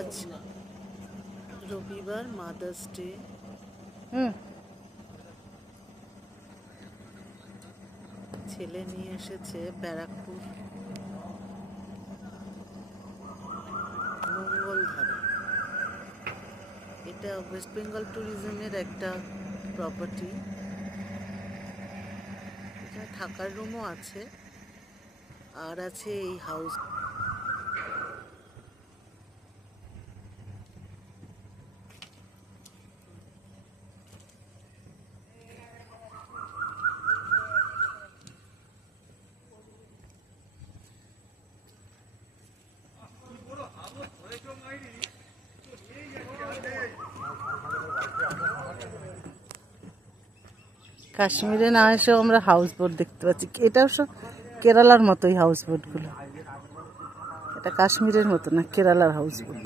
আজ রবিবার, mother's day. ছেলে নিয়ে এসেছে ব্যারাকপুর মঙ্গলধারা। এটা ওয়েস্ট বেঙ্গল ট্যুরিজমের একটা প্রপার্টি। এখানে থাকার রুমও আছে, আর আছে এই হাউস। কাশ্মীরে না এসেও আমরা হাউস বোট দেখতে পাচ্ছি। এটাও সব কেরালার মতোই হাউস বোটগুলো। এটা কাশ্মীরের মতো না, কেরালার হাউস বোট।